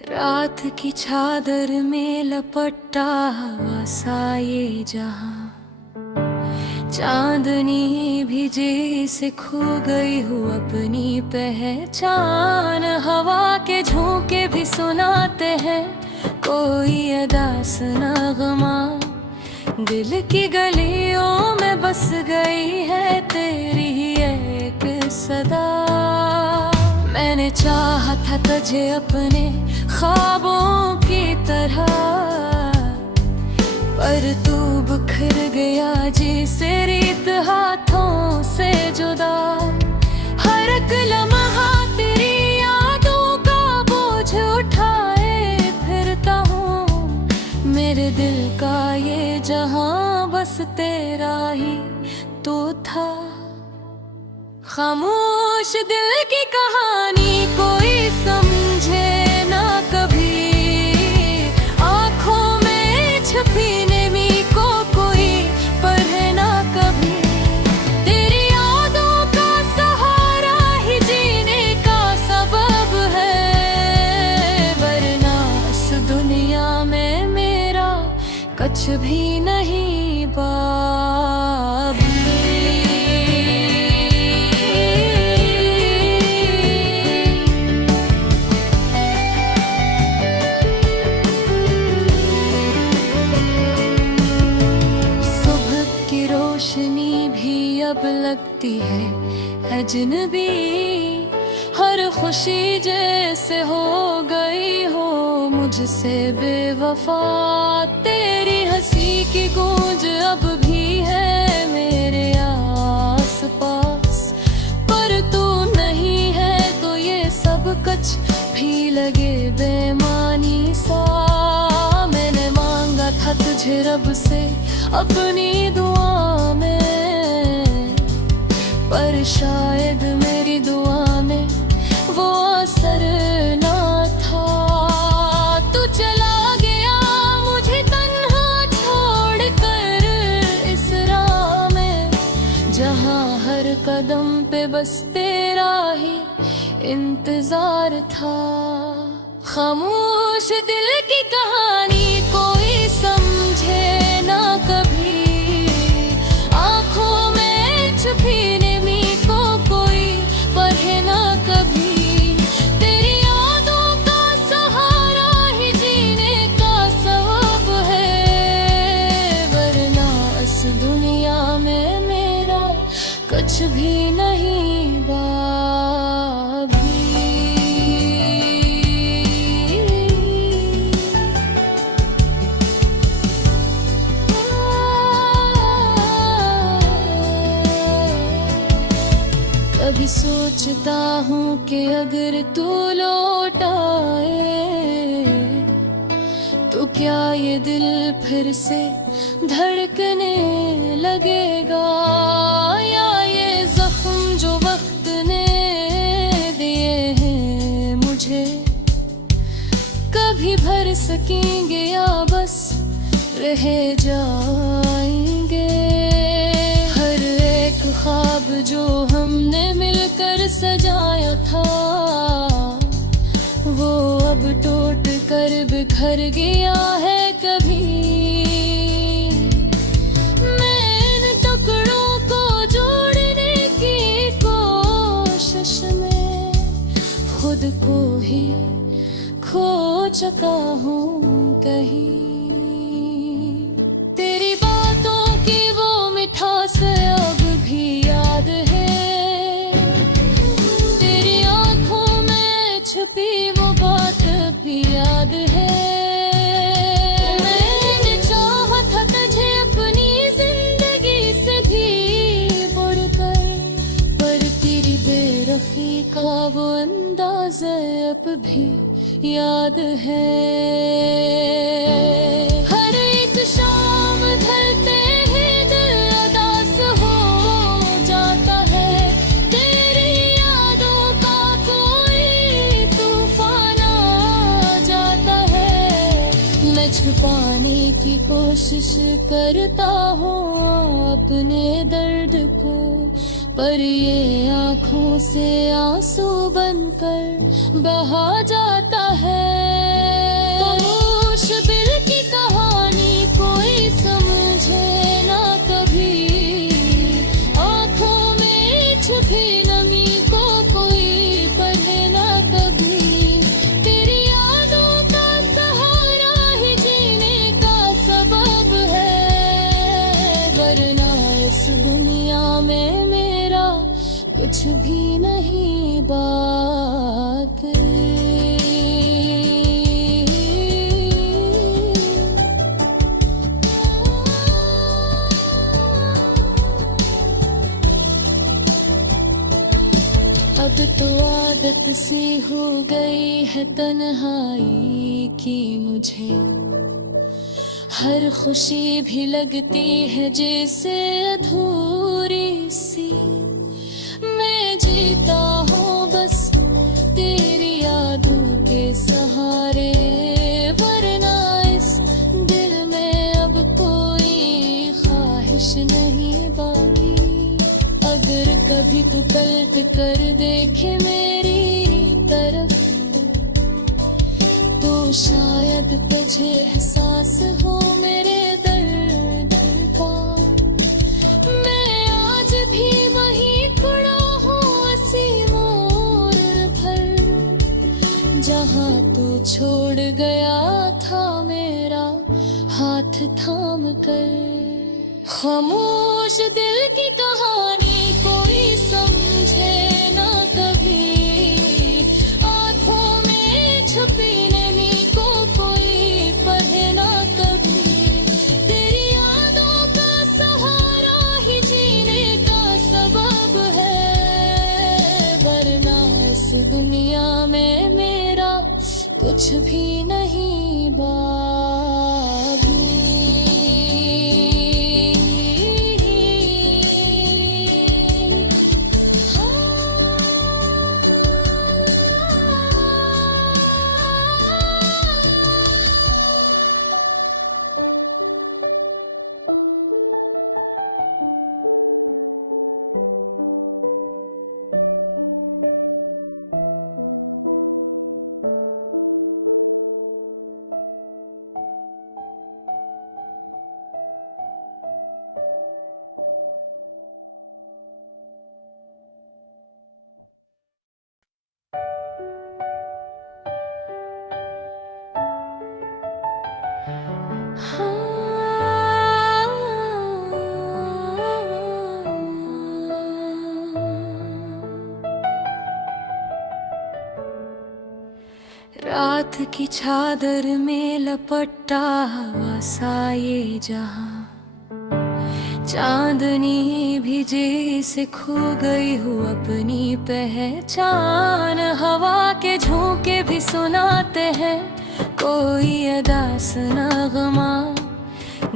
रात की चादर में लपटा हवा सा ये जहां, चांदनी भी जैसे खो गई हूँ अपनी पहचान। हवा के झोंके भी सुनाते हैं कोई अदास नगमा। दिल की गलियों में बस गई है तेरी ही एक सदा। मैंने चाहा था तुझे अपने ख्वाबों की तरह, पर तू बिखर गया जैसे रेत हाथों से जुदा। हर एक लम्हा तेरी यादों का बोझ उठाए फिरता हूँ। मेरे दिल का ये जहां बस तेरा ही तो था। खामोश दिल की कहानी कोई समझे ना कभी, आंखों में छुपी नमी को कोई पढ़े ना कभी। तेरी यादों का सहारा ही जीने का सबब है, वरना इस दुनिया में मेरा कुछ भी नहीं बाबी। रोशनी भी अब लगती है अजनबी, हर खुशी जैसे हो गई हो मुझसे बेवफा। तेरी हंसी की गूंज अब भी है मेरे आस पास, पर तू नहीं है तो ये सब कुछ भी लगे बेमानी सा। मैंने मांगा था तुझे रब से अपनी दुआ में, पर शायद मेरी दुआ में वो असर ना था। तू चला गया मुझे तन्हा छोड़ कर इस राह में, जहां हर कदम पे बस तेरा ही इंतजार था। खामोश दिल की कहानी कोई समझे ना कभी, आंखों में छुपी नमी को कोई पढ़े ना कभी। तेरी यादों का सहारा ही जीने का सबब है, वरना इस दुनिया में मेरा कुछ भी नहीं बाबी। कभी सोचता हूँ कि अगर तू लौट आए तो क्या ये दिल फिर से धड़कने लगेगा, या ये जख्म जो वक्त ने दिए हैं मुझे कभी भर सकेंगे या बस रह जाएंगे। हर एक ख्वाब जो हमने मिलकर सजाया था वो अब टूट कर बिखर गया है कभी। मैं इन टुकड़ों को जोड़ने की कोशिश में खुद को ही खो चुका हूँ कहीं। तेरी बातों की वो मिठास अब भी याद है, तेरी आंखों में छुपी वो बात भी याद है। मैंने चाहा था तुझे अपनी जिंदगी से भी बढ़कर, पर तेरी बेरखी का वो अंदाज़ अब भी याद है। हर एक शाम ढलते ही दिल उदास हो जाता है, तेरी यादों का कोई तूफान आ जाता है। मैं छुपाने की कोशिश करता हूँ अपने दर्द को, पर ये आँखों से आंसू बनकर बहा जाता है। सी हो गई है तन्हाई की मुझे, हर खुशी भी लगती है जैसे अधूरी सी। मैं जीता हूँ बस तेरी यादों के सहारे, वरना इस दिल में अब कोई ख्वाहिश नहीं बाकी। अगर कभी तू पलट कर देखे मेरी तरफ, तो शायद तुझे एहसास हो मेरे दर्द का। मैं आज भी वही खड़ा हूँ उसी मोड़ पर, जहाँ तू छोड़ गया था मेरा हाथ थाम कर। खामोश दिल की कहानी कोई समझे ना कभी, आँखों में छुपी नमी को कोई पढ़े ना कभी। तेरी यादों का सहारा ही जीने का सबब है, वरना इस दुनिया में मेरा कुछ भी नहीं बाकी। रात की चादर में लपटा हवा सा ये जहां, चांदनी भी जैसे खो गई हूँ अपनी पहचान। हवा के झोंके भी सुनाते हैं कोई अदास नगमा,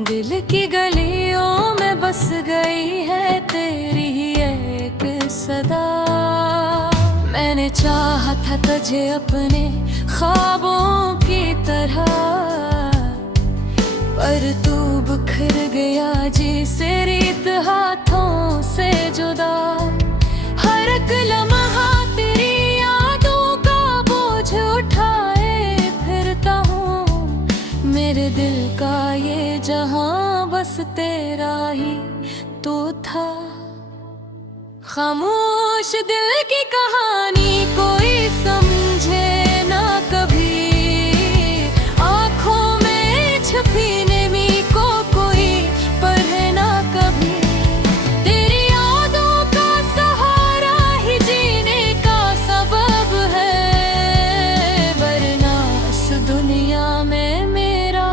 दिल की गलियों में बस गई है तेरी ही एक सदा। मैंने चाहा था तुझे अपने ख्वाबों की तरह, पर तू बिखर गया जैसे रेत हाथों से जुदा। हर एक लम्हा तेरी यादों का बोझ उठाए फिरता हूँ, मेरे दिल का ये जहां बस तेरा ही तो था। खामोश दिल की कहानी कोई समझे ना कभी, आँखों में छुपी नमी को कोई पढ़े ना कभी। तेरी यादों का सहारा ही जीने का सबब है, वरना इस दुनिया में मेरा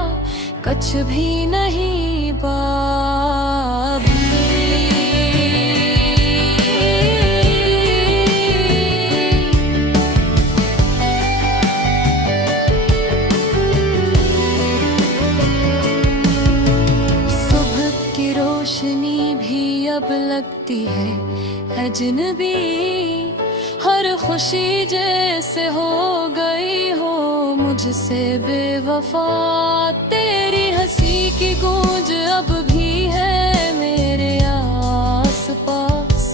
कुछ भी नहीं बाकी। रोशनी भी अब लगती है अजनबी, हर खुशी जैसे हो गई हो मुझसे बेवफा। तेरी हंसी की गूंज अब भी है मेरे आस पास,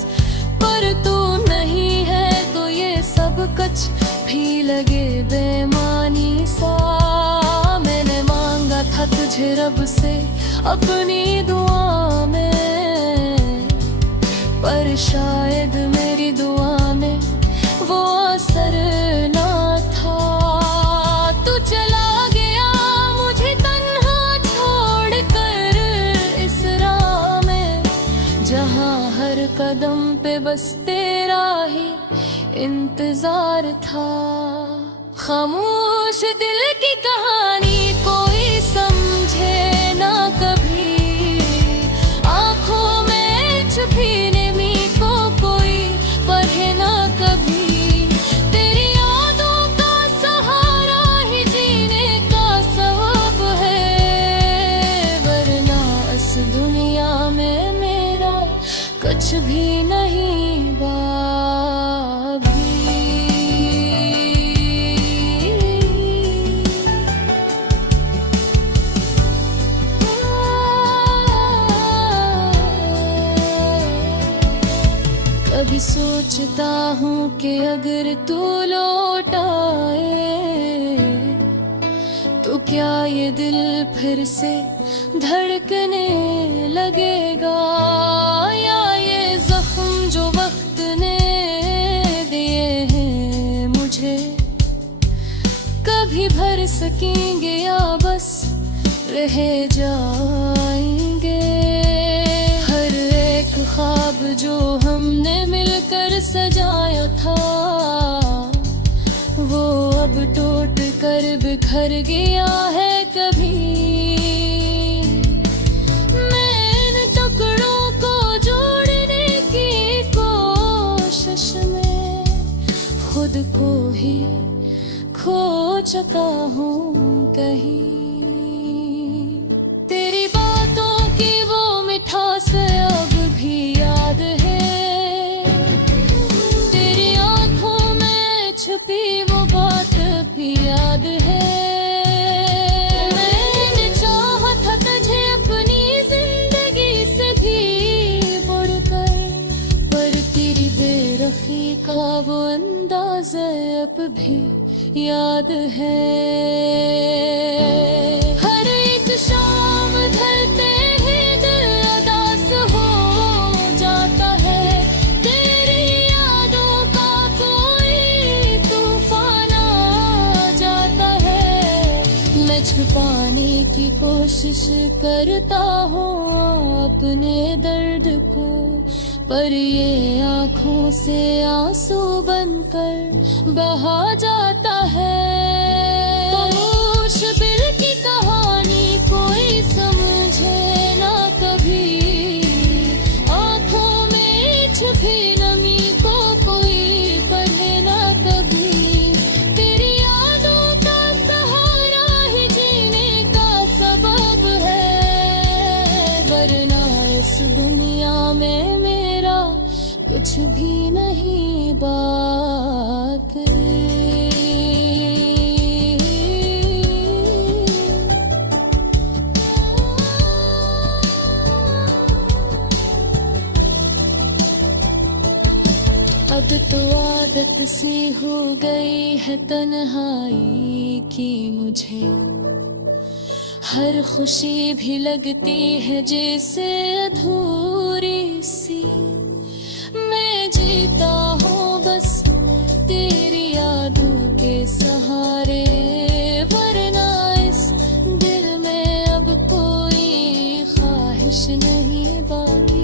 पर तू नहीं है तो ये सब कुछ भी लगे बेमानी सा। मैंने मांगा था तुझे रब से अपनी दुआ में, पर शायद मेरी दुआ में वो असर ना था। तू चला गया मुझे तन्हा छोड़ कर इस राह में, जहां हर कदम पे बस तेरा ही इंतजार था। खामोश दिल की कहानी कोई समझे ना कभी, आँखों में छुपी नमी को कोई पढ़े ना कभी। तेरी भी नहीं बाबी। कभी सोचता हूँ कि अगर तू लौट आए तो क्या ये दिल फिर से धड़कने लगेगा, या ये जख्म जो वक्त ने दिए हैं मुझे कभी भर सकेंगे या बस रह जाएंगे। हर एक ख्वाब जो हमने मिलकर सजाया था वो अब टूट कर बिखर गया है। कभी मैं इन टुकड़ों को जोड़ने की कोशिश में खुद को ही खो चुका हूँ कहीं। तेरी बातों की वो मिठास अब भी याद है, तेरी आंखों में छुपी वो बात भी याद है। मैंने चाहा था तुझे अपनी जिंदगी से भी बढ़कर, पर तेरी बेरखी का वो अंदाज़ अब भी याद है। हर एक शाम ढलते ही दिल उदास हो जाता है, तेरी यादों का कोई तूफान आ जाता है। मैं छुपाने की कोशिश करता हूँ अपने दर्द को, पर ये आँखों से आंसू बनकर बहा जाता है। खामोश दिल की कहानी कोई समझे ना कभी, आँखों में छुपी नमी को कोई पढ़े ना कभी। तेरी यादों का सहारा ही जीने का सबब है, वरना इस दुनिया में मेरा कुछ भी नहीं बाकी। अब तो आदत सी हो गई है तन्हाई की मुझे, हर खुशी भी लगती है जैसे अधूरी सी। मैं जीता हूँ बस तेरी यादों के सहारे, वरना इस दिल में अब कोई ख्वाहिश नहीं बाकी।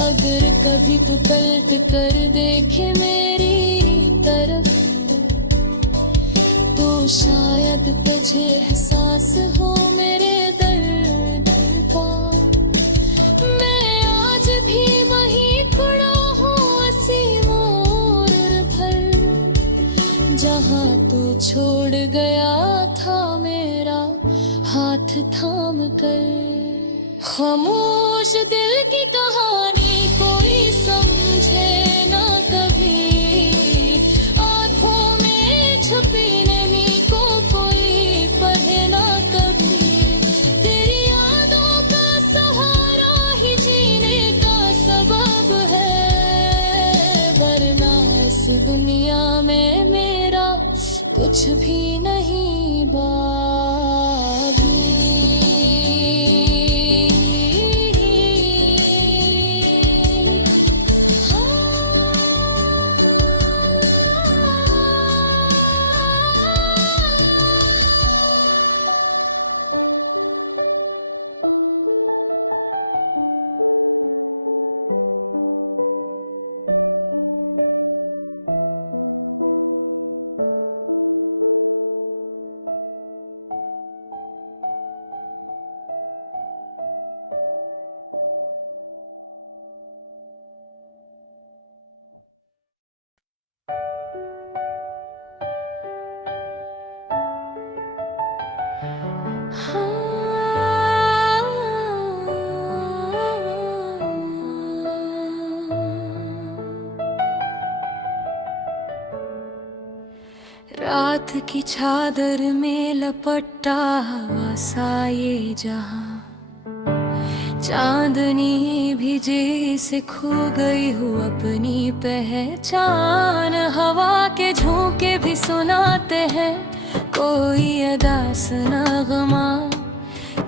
अगर कभी तू पलट कर देखे मेरी तरफ तो शायद तुझे एहसास हो मेरे दर्द का। मैं आज भी वही खड़ा हूँ ऐसी मोड़ भर, जहाँ तू छोड़ गया था मेरा हाथ थाम कर। खामोश दिल की कहानी कोई समझे ना कभी, आँखों में छुपी नमी को कोई पढ़े ना कभी। तेरी यादों का सहारा ही जीने का सबब है, वरना इस दुनिया में मेरा कुछ भी नहीं बाकी। रात की चादर में लपटा हुआ सा ये जहां, चांदनी भी जैसे खो गई हूँ अपनी पहचान। हवा के झोंके भी सुनाते हैं कोई अदास नगमा,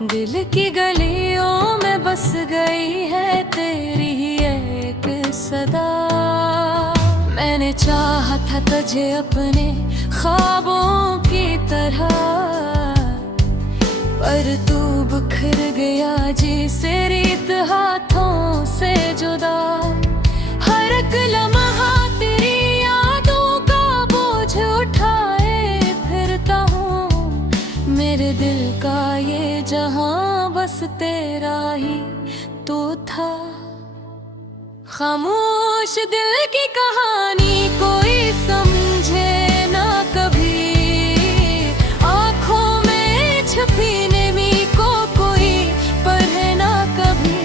दिल की गलियों में बस गई है तेरी ही एक सदा। मैंने चाहा था तुझे अपने ख्वाबों की तरह, पर तू बिखर गया जैसे रेत हाथों से जुदा। हर एक लम्हा तेरी यादों का बोझ उठाए फिरता हूँ। मेरे दिल का ये जहां बस तेरा ही तो था। खामोश दिल की कहानी कोई समझे ना कभी, आँखों में छुपी नेमी को कोई पढ़े ना कभी।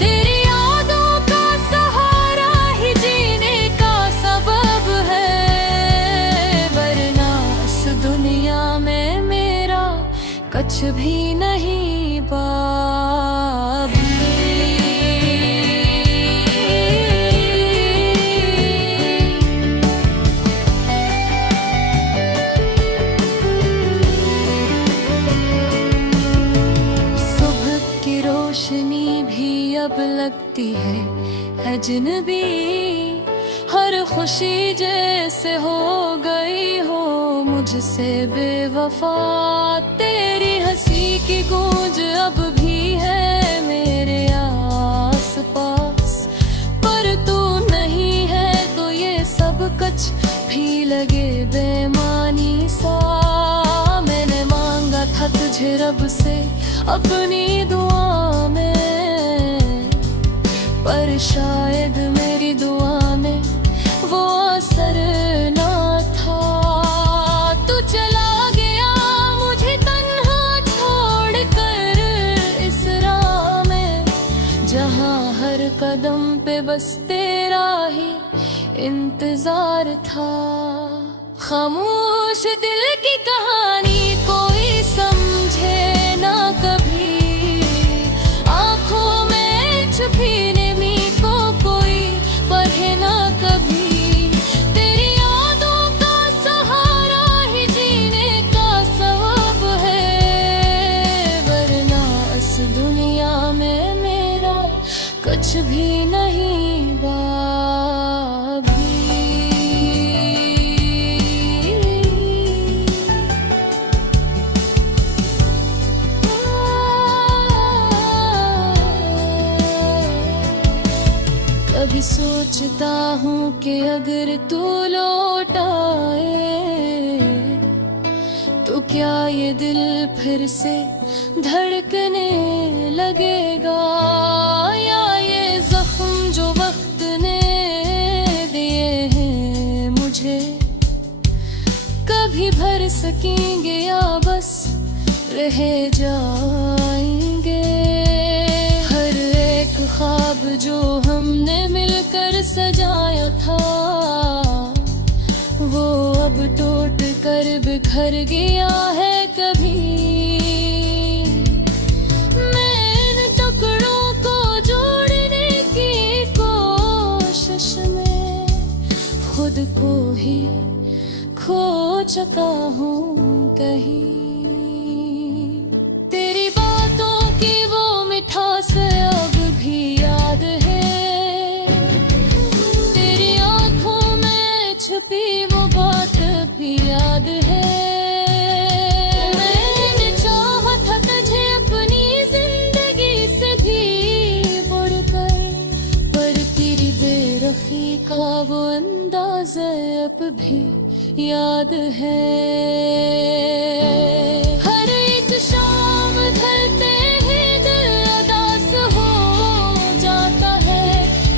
तेरी यादों का सहारा ही जीने का सबब है, वरना इस दुनिया में मेरा कुछ भी नहीं बाबी। रोशनी भी अब लगती है अजनबी, हर खुशी जैसे हो गई हो मुझसे बेवफा। तेरी हंसी की गूंज अब भी है मेरे आस पास, पर तू नहीं है तो ये सब कुछ भी लगे बेमानी सा। मैंने मांगा था तुझे रब से अपनी दुआ में, पर शायद मेरी दुआ में वो असर ना था। तू चला गया मुझे तन्हा छोड़ कर इस राह में, जहां हर कदम पे बस तेरा ही इंतजार था। खामोश दिल की कहानी कोई समझे ना कभी, आँखों में छुपी नेमी को कोई पढ़े ना कभी। तेरी यादों का सहारा ही जीने का सबब है, वरना इस दुनिया में मेरा कुछ भी नहीं बाबी। कभी सोचता हूँ कि अगर तू लौट आए तो क्या ये दिल फिर से धड़कने लगेगा, या ये जख्म जो वक्त ने दिए हैं मुझे कभी भर सकेंगे या बस रह जाएंगे। हर एक ख्वाब जो हमने मिलकर सजाया था वो अब टूट कर बिखर गया है कभी। मैं इन टुकड़ों को जोड़ने की कोशिश में खुद को ही खो चुका हूँ कहीं। तेरी बातों की वो मिठास अब भी याद है, तेरी आँखों में छुपी वो बात भी याद है। मैंने चाहा था तुझे अपनी जिंदगी से भी बढ़कर, पर तेरी बेरखी का वो अंदाज़ अब भी याद है। हर एक शाम ढलते ही दिल उदास हो जाता है,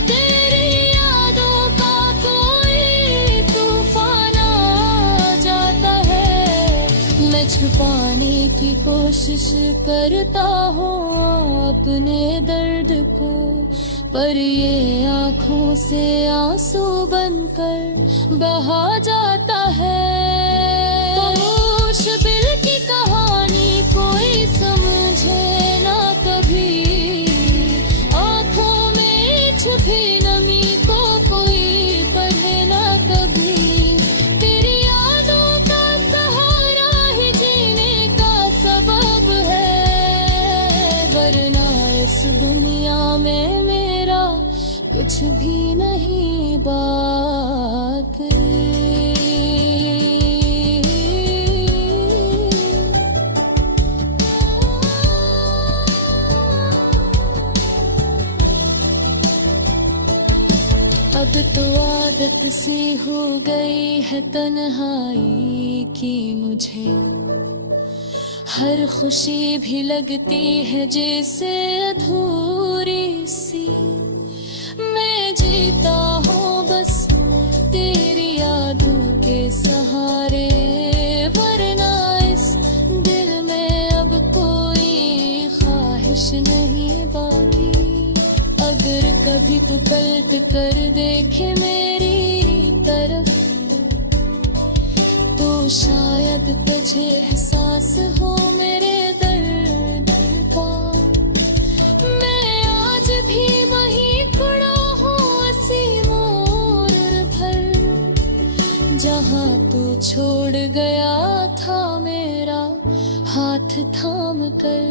तेरी यादों का कोई तूफान आ जाता है। मैं छुपाने की कोशिश करता हूँ अपने दर्द को, पर ये आँखों से आंसू बनकर बहा जाता है। आदत सी हो गई है तन्हाई की मुझे, हर खुशी भी लगती है जैसे अधूरी सी। मैं जीता हूँ बस तेरी यादों के सहारे, वरना इस दिल में अब कोई ख्वाहिश नहीं बाकी। अगर कभी तू पलट कर देखे मेरी तरफ, तो शायद तुझे एहसास हो मेरे दर्द का। मैं आज भी वहीं खड़ा हूँ उसी मोड़ पर, जहाँ तू छोड़ गया था मेरा हाथ थाम कर।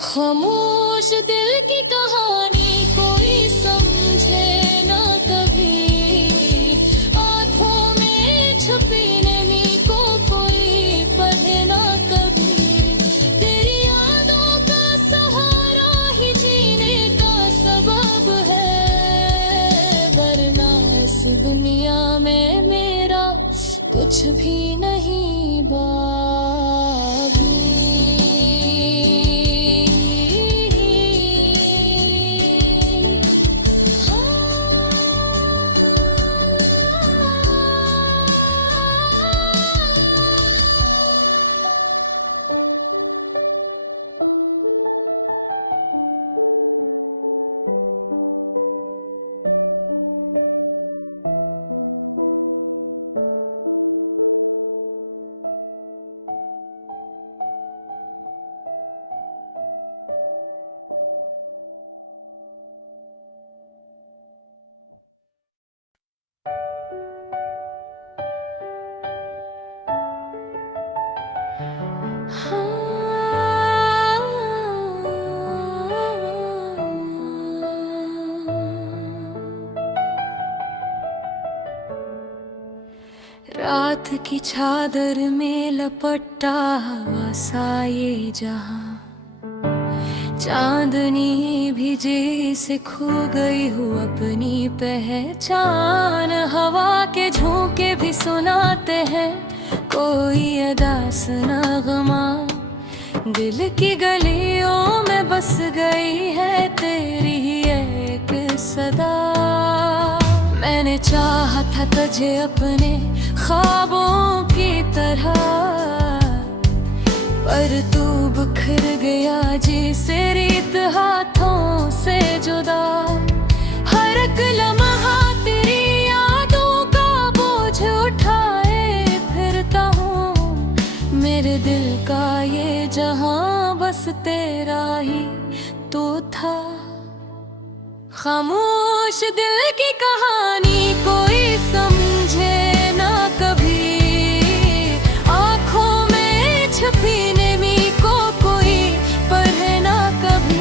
खामोश दिल की कहानी कोई समझे ना कभी, आँखों में छुपी नमी को कोई पढ़े ना कभी। तेरी यादों का सहारा ही जीने का सबब है, वरना इस दुनिया में मेरा कुछ भी नहीं बाकी। रात की चादर में लपटा हवा सा ये जहां, चांदनी भी जैसे खो गई हूँ अपनी पहचान। हवा के झोंके भी सुनाते हैं कोई अदास नगमा, दिल की गलियों में बस गई है तेरी ही एक सदा। मैंने चाहा था तुझे अपने ख्वाबों की तरह, पर तू बिखर गया जैसे रेत हाथों से जुदा। हर एक लम्हा तेरी यादों का बोझ उठाए फिरता हूँ, मेरे दिल का ये जहां बस तेरा ही तो था। खामोश दिल की कहानी कोई समझे ना कभी, आँखों में छुपी नमी को कोई पढ़े ना कभी।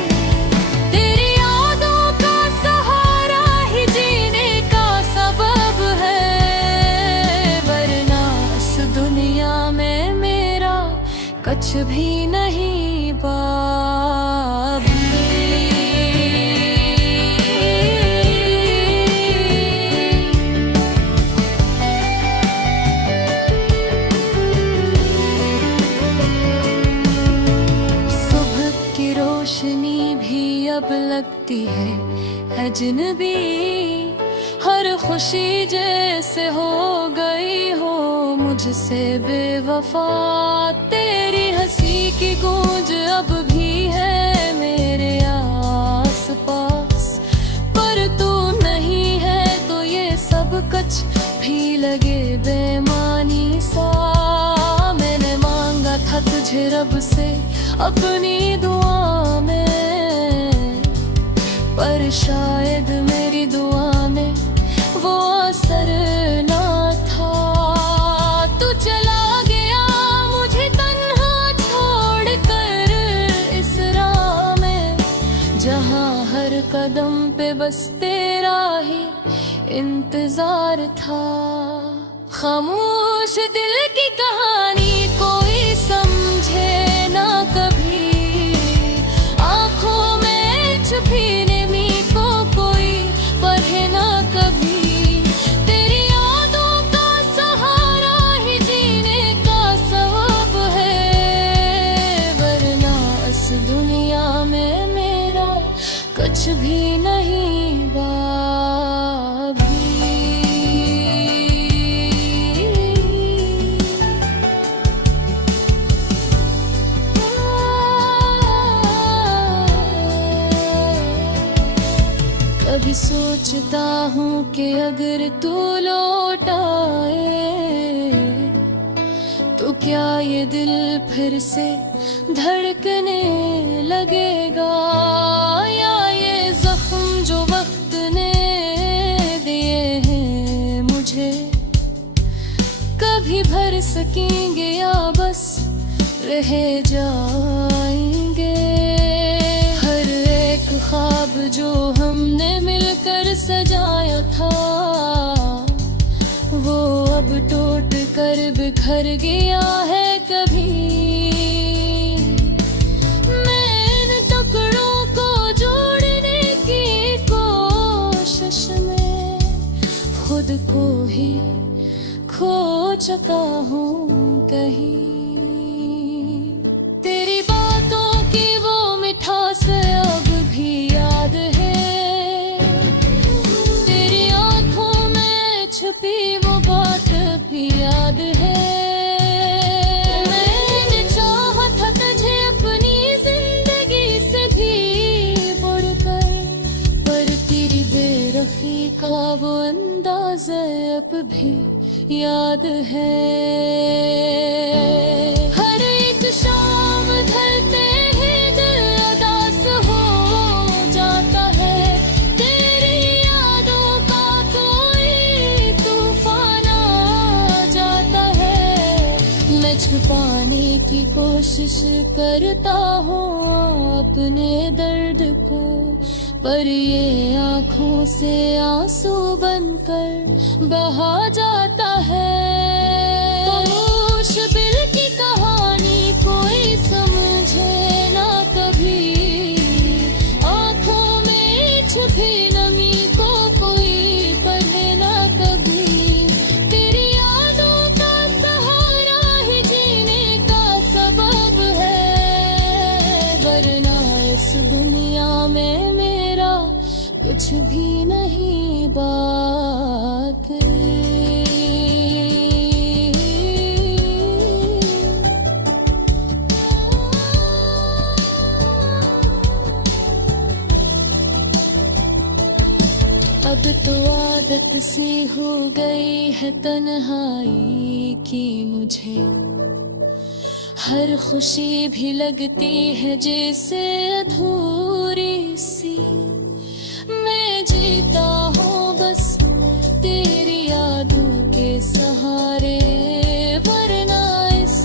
तेरी यादों का सहारा ही जीने का सबब है, वरना इस दुनिया में मेरा कुछ भी नहीं बाकी। रोशनी भी अब लगती है अजनबी, हर खुशी जैसे हो गई हो मुझसे बेवफा। तेरी हंसी की गूंज अब भी है मेरे आस पास, पर तू नहीं है तो ये सब कुछ भी लगे बेमानी सा। मैंने मांगा था तुझे रब से अपनी दुआ में, पर शायद मेरी दुआ में वो असर ना था। तू चला गया मुझे तन्हा छोड़ कर इस राह में, जहाँ हर कदम पे बस तेरा ही इंतजार था। खामोश दिल की कहानी कोई समझे ना कभी, आँखों में छुपी नमी को कोई पढ़े ना कभी। तेरी कुछ भी नहीं बाबी। कभी सोचता हूँ कि अगर तू लौट आए तो क्या ये दिल फिर से धड़कने लगेगा, या ये जख्म जो वक्त ने दिए हैं मुझे कभी भर सकेंगे या बस रह जाएंगे। हर एक ख्वाब जो हमने मिलकर सजाया था वो अब टूट कर बिखर गया है। कभी मैं इन टुकड़ों को जोड़ने की कोशिश में खुद को ही खो चुका हूँ कहीं। तेरी बातों की वो मिठास अब भी याद है, तेरी आंखों में छुपी वो बात भी याद है। मैंने चाहा था तुझे अपनी जिंदगी से भी बढ़कर, पर तेरी बेरखी का वो अंदाज़ अब भी याद है। हर एक शाम ढलते ही दिल उदास हो जाता है, तेरी यादों का कोई तूफान आ जाता है। मैं छुपाने की कोशिश करता हूँ अपने दर्द को, पर ये आँखों से आंसू बनकर बहा जाता है। खामोश दिल की कहानी कोई समझे ना कभी, आँखों में छुपी नमी को कोई पढ़े ना कभी। तेरी यादों का सहारा ही जीने का सबब है, वरना इस दुनिया में मेरा कुछ भी नहीं बाकी। अब तो आदत सी हो गई है तन्हाई की मुझे, हर खुशी भी लगती है जैसे अधूरी सी। मैं जीता हूँ बस तेरी यादों के सहारे, वरना इस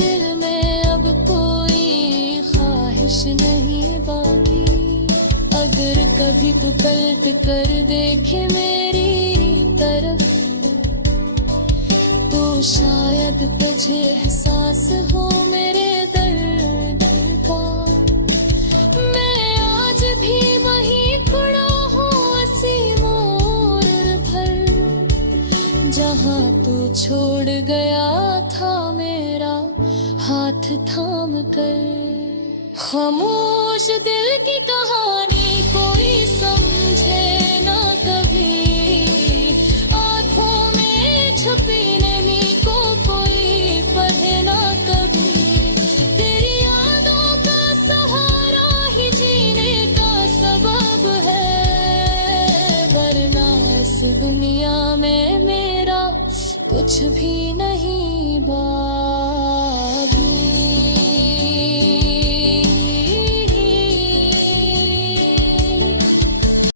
दिल में अब कोई ख्वाहिश नहीं बाकी। अगर कभी तू पलट कर देखे मेरी तरफ तो शायद तुझे एहसास हो मेरे दर्द का। मैं आज भी वही खड़ा हूँ हंसी मोड़ भर, जहाँ तू छोड़ गया था मेरा हाथ थाम कर। खामोश दिल की कहानी कोई समझे ना कभी, आँखों में छुपी नमी को कोई पढ़े ना कभी। तेरी यादों का सहारा ही जीने का सबब है, वरना इस दुनिया में मेरा कुछ भी नहीं बाकी।